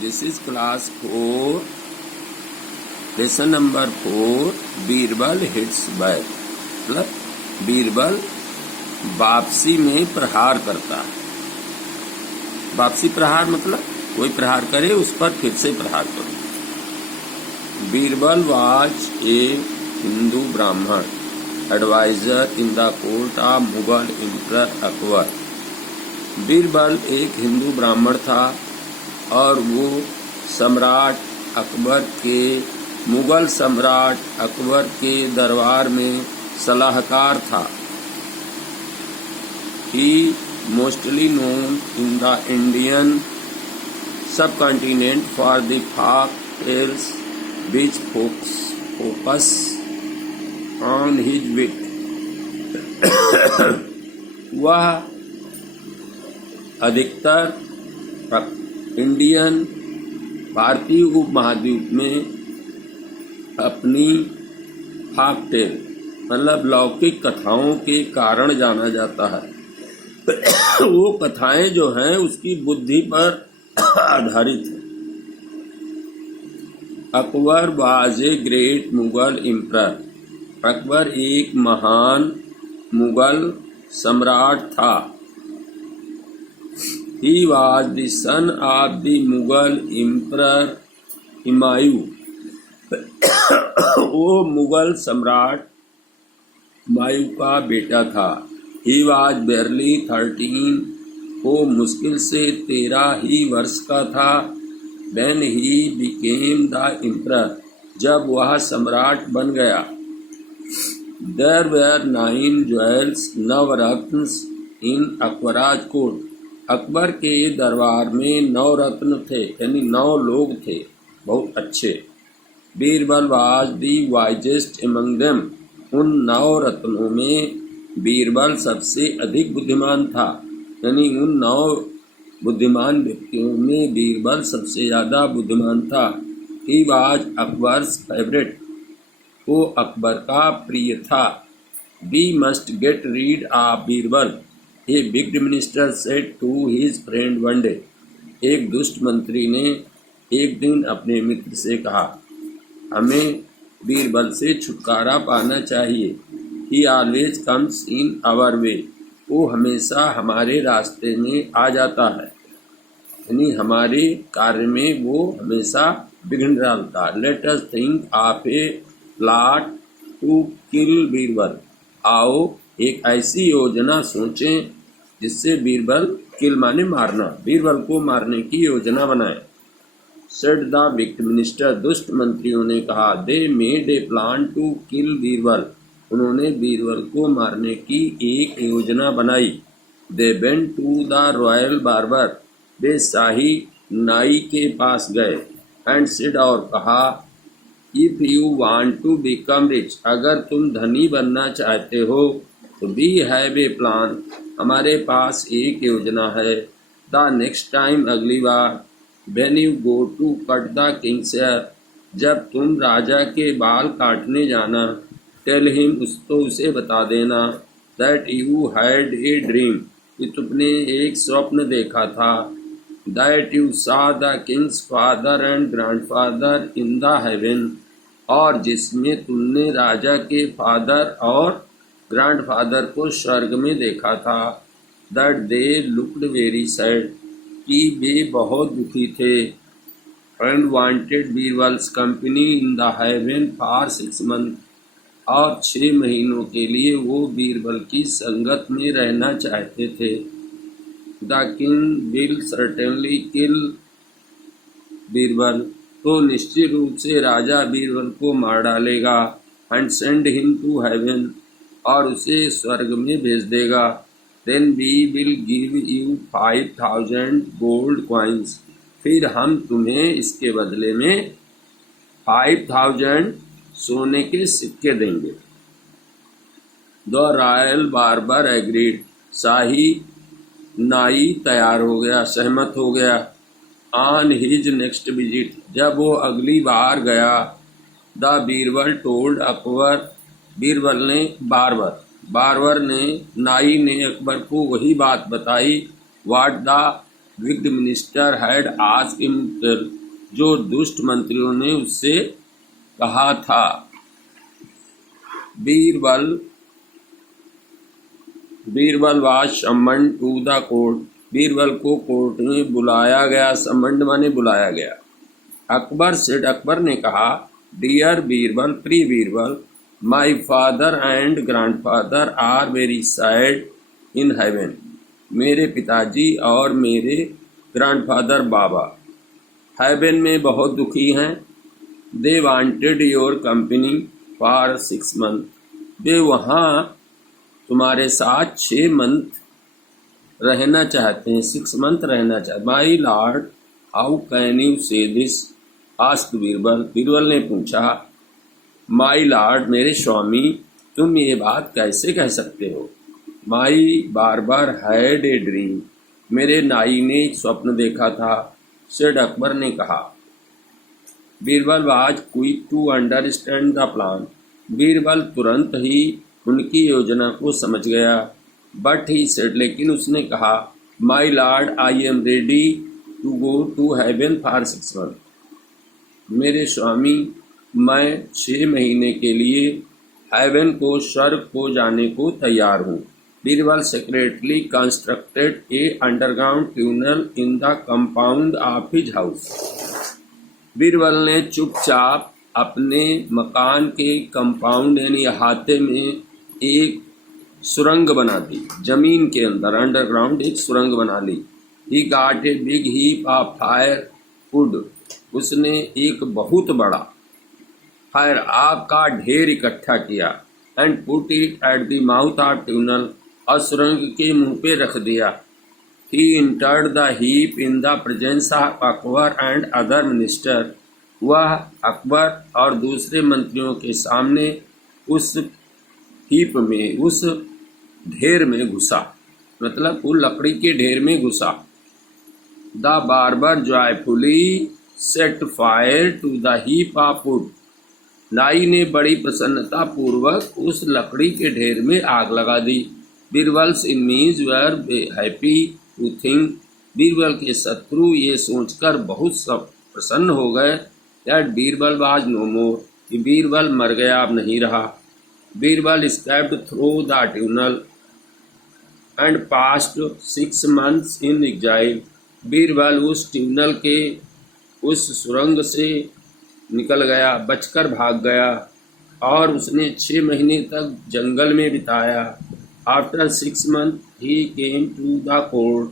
This is class 4, lesson number 4, Birbal hits back. मतलब बीरबल वापसी में प्रहार करता है। वापसी प्रहार मतलब कोई प्रहार करे उस पर फिर से प्रहार करो। Birbal was a Hindu Brahmin adviser in the court of Mughal emperor Akbar. Birbal एक हिंदू ब्राह्मण था और वो सम्राट अकबर के मुगल सम्राट अकबर के दरबार में सलाहकार था। He mostly known in the Indian subcontinent for the folk tales which focus on his wit. वह अधिकतर इंडियन भारतीय उपमहाद्वीप में अपनी folk tale मतलब लौकिक कथाओं के कारण जाना जाता है। वो कथाएं जो हैं उसकी बुद्धि पर आधारित है। Akbar was a great Mughal emperor. Akbar एक महान मुगल सम्राट था। He was the son of the Mughal emperor Humayun. वो मुगल सम्राट हुमायूं का बेटा था। He was barely 13, वो मुश्किल से 13 ही वर्ष का था। When he became the emperor, जब वह सम्राट बन गया। There were 9 jewels, navratna in Akbar's court. Akbar के दरबार में 9 रत्न थे, यानी 9 लोग थे बहुत अच्छे। Birbal was the wisest among them, उन 9 रत्नों में बीरबल सबसे अधिक बुद्धिमान था, यानी उन 9 बुद्धिमान व्यक्तियों में बीरबल सबसे ज्यादा बुद्धिमान था। ही वाज अकबर्स फेवरेट, वो अकबर का प्रिय था। We must get rid of Birbal, a big minister said to his friend one day. एक दुष्ट मंत्री ने एक दिन अपने मित्र से कहा, हमें बीरबल से छुटकारा पाना चाहिए। He always comes in our way, वो हमेशा हमारे रास्ते में आ जाता है, यानी हमारे कार्य में वो हमेशा विघ्न डालता है। Let us think of a plot to kill Birbal, आओ एक ऐसी योजना सोचें जिससे बीरबल, किल माने मारना, बीरबल को मारने की योजना बनाएं। Said the wicked minister, दुष्ट मंत्रियों ने कहा। They made a plan to kill Birbal, उन्होंने बीरबल को मारने की एक योजना बनाई। They went to the royal barber, वे शाही नाई के पास गए। एंड सेड, और कहा, if you want to become rich, अगर तुम धनी बनना चाहते हो तो वी हैव ए प्लान, हमारे पास एक योजना है। द नेक्स्ट टाइम, अगली बार, when you go to cut the king's hair, जब तुम राजा के बाल काटने जाना, टेल हिम, उसे बता देना, that you had a dream, कि तुमने एक स्वप्न देखा था। दैट यू सा the Kings father and grandfather in the haven, और जिसमें तुमने राजा के फादर और ग्रैंडफादर को स्वर्ग में देखा था। That they looked very sad, कि वे बहुत दुखी थे। And wanted Birbal's company in the haven for 6 months, और 6 महीनों के लिए वो बीरबल की संगत में रहना चाहते थे। The king will certainly kill Birbal, तो निश्चित रूप से राजा बीरबल को मार डालेगा। And send him to heaven, और उसे स्वर्ग में भेज देगा। Then we will give you 5000 gold coins, फिर हम तुम्हें इसके बदले में 5000 सोने के सिक्के देंगे। द रॉयल बार्बर एग्रीड, शाही नाई तैयार हो गया, सहमत हो गया। ऑन हिज नेक्स्ट विजिट, जब वो अगली बार गया। द बीरबल टोल्ड अकबर, बीरबल ने बार्बर ने, नाई ने अकबर को वही बात बताई। What the wicked minister had asked him, जो दुष्ट मंत्रियों ने उससे कहा था। Birbal was summoned to the court. Birbal को कोर्ट में बुलाया गया। समन्ड माने बुलाया गया। अकबर सेड, अकबर ने कहा, डियर बीरबल, प्रिय Birbal, my father and grandfather are very sad in heaven. मेरे पिताजी और मेरे ग्रैंडफादर बाबा हेवन में बहुत दुखी हैं। They wanted your company for 6 months। वे वहाँ तुम्हारे साथ 6 month रहना चाहते हैं। 6 month रहना चाहते। My lord, how can you से दिस? आस्क्ड बीरबल। बीरबल ने पूछा, माई लॉर्ड, मेरे स्वामी, तुम ये बात कैसे कह सकते हो? माई बार्बर हैड ए ड्रीम। मेरे नाई ने एक स्वप्न देखा था, सेड अकबर ने कहा। Birbal was quick to understand the plan. Birbal तुरंत ही उनकी योजना को समझ गया। बट ही सेड, लेकिन उसने कहा, my lord, I am ready to go to heaven for 6 months। मेरे स्वामी, मैं 6 महीने के लिए हेवन को, स्वर्ग को जाने को तैयार हूँ। Birbal secretly constructed a underground tunnel in the compound of his house। Birbal ने चुपचाप अपने मकान के कंपाउंड यानी अहाते में एक सुरंग बना दी। जमीन के अंदर अंडरग्राउंड एक सुरंग बना ली। He got a big heap of fire wood. उसने एक बहुत बड़ा फायर, आग का ढेर इकट्ठा किया। And put it at the mouth of tunnel, और सुरंग के मुंह पे रख दिया। He entered the heap in the presence of Akbar and other minister. वह अकबर और दूसरे मंत्रियों के सामने उस हीप में, उस ढेर में घुसा, मतलब वो लकड़ी के ढेर में घुसा। The barber joyfully set fire to the heap of wood. नाई ने बड़ी प्रसन्नता पूर्वक उस लकड़ी के ढेर में आग लगा दी। Birbal's enemies were happy to think। Birbal के शत्रु ये सोचकर बहुत प्रसन्न हो गए that Birbal was no more, कि बीरबल मर गया, अब नहीं रहा। Birbal escaped through the tunnel and passed 6 months in exile। Birbal उस ट्यूनल के, उस सुरंग से निकल गया, बचकर भाग गया, और उसने 6 महीने तक जंगल में बिताया। After 6 months, he came to the court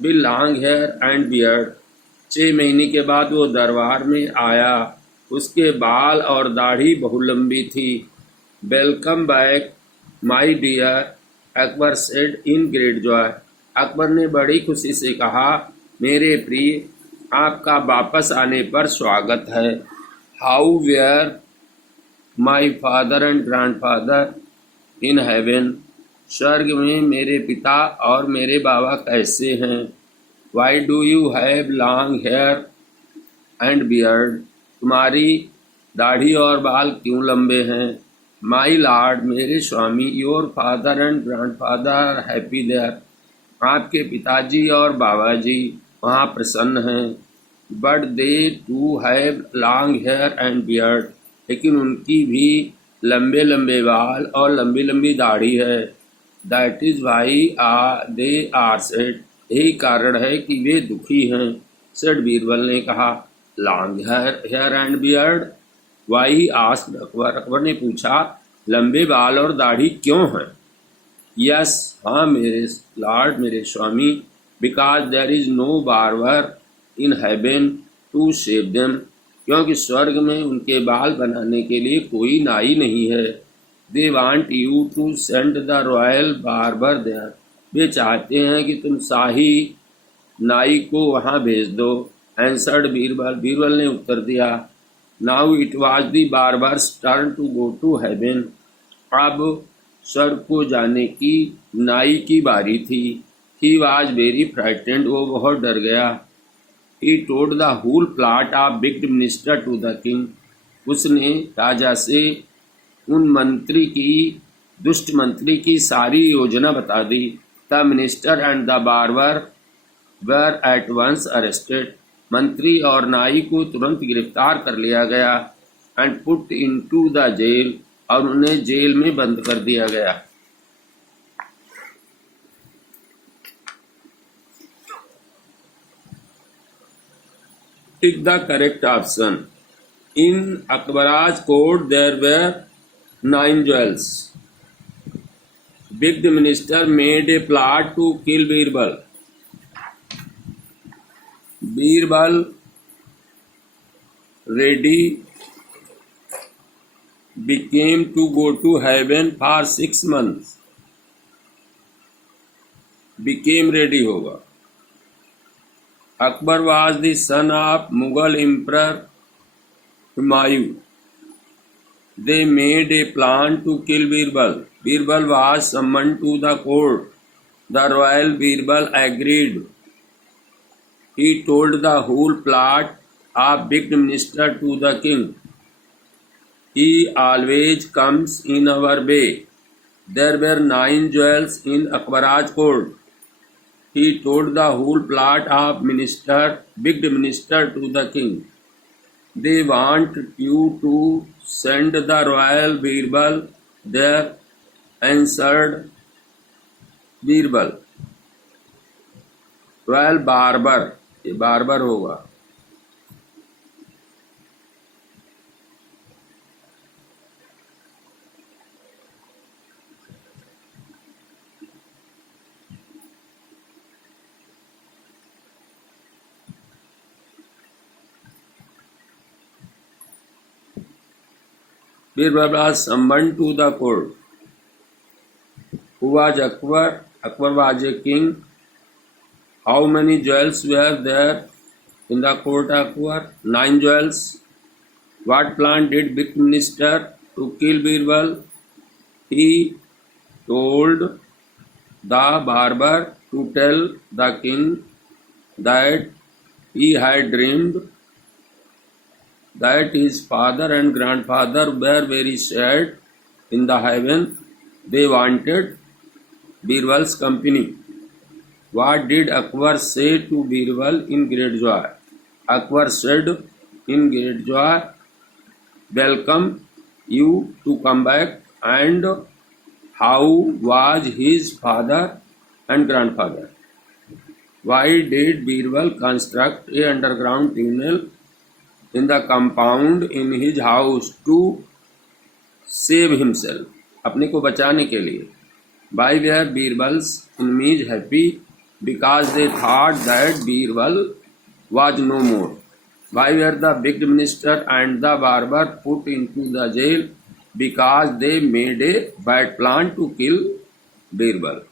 with long hair and beard। 6 महीने के बाद वो दरबार में आया। उसके बाल और दाढ़ी बहुत लंबी थी। Welcome back my dear, Akbar said in great joy. Akbar ने बड़ी खुशी से कहा, मेरे प्रिय, आपका वापस आने पर स्वागत है। How were my father and grandfather in heaven. स्वर्ग में मेरे पिता और मेरे बाबा कैसे हैं? Why do you have long hair and beard. तुम्हारी दाढ़ी और बाल क्यों लंबे हैं? माई लॉर्ड, मेरे स्वामी, your father and grandfather happy there. आपके पिताजी और बाबा जी वहाँ प्रसन्न हैं। But they too have long hair and beard. लेकिन उनकी भी लंबे लंबे बाल और लंबी लंबी दाढ़ी है। That is why they are sad. यही कारण है कि वे दुखी हैं। सेड, बीरबल ने कहा। Long hair and beard, why asked Akbar. Akbar ने पूछा, लंबे बाल और दाढ़ी क्यों हैं? यस, हाँ मेरे लॉर्ड, मेरे स्वामी, because there is no barber in heaven to shave them. क्योंकि स्वर्ग में उनके बाल बनाने के लिए कोई नाई नहीं है। They want you to send the royal barber there. वे चाहते हैं कि तुम शाही नाई को वहाँ भेज दो। एंसर्ड बीरबल। बीरबल ने उत्तर दिया, now it was the barber's turn to go to heaven. अब स्वर्ग को जाने की नाई की बारी थी। He was very frightened. वो बहुत डर गया। He told the whole plot of wicked minister to the king. उसने राजा से उन मंत्री की, दुष्ट मंत्री की सारी योजना बता दी। The minister and the barber were at once arrested. मंत्री और नाई को तुरंत गिरफ्तार कर लिया गया and put into the jail, और उन्हें जेल में बंद कर दिया गया. Pick the correct option. In Akbar's court there were 9 jewels. Big minister made a plot to kill Birbal. Birbal ready became to go to heaven for 6 months. Became ready होगा. Akbar was the son of Mughal Emperor Humayun. They made a plan to kill Birbal. Birbal was summoned to the court. The royal Birbal agreed. He told the whole plot of big minister to the king. He always comes in our way. There were 9 jewels in Akbar's court. He told the whole plot of big minister to the king. They want you to send the royal Birbal there, answered Birbal. Royal barber, ये barber होगा. Birbal was summoned to the court. Who was Akbar? Akbar was a king. How many jewels were there in the court of Akbar? 9 jewels. What plan did big minister to kill Birbal? He told the barber to tell the king that he had dreamed that his father and grandfather were very sad in the heaven. They wanted Birbal's company. What did Akbar say to Birbal in great joy? Akbar said in great joy, welcome you to come back. And how was his father and grandfather? Why did Birbal construct a underground tunnel in the compound in his house to save himself? अपने को बचाने के लिए. Why were Birbal's enemies happy? Because they thought that Birbal was no more. Why were the big minister and the barber put into the jail? Because they made a bad plan to kill Birbal.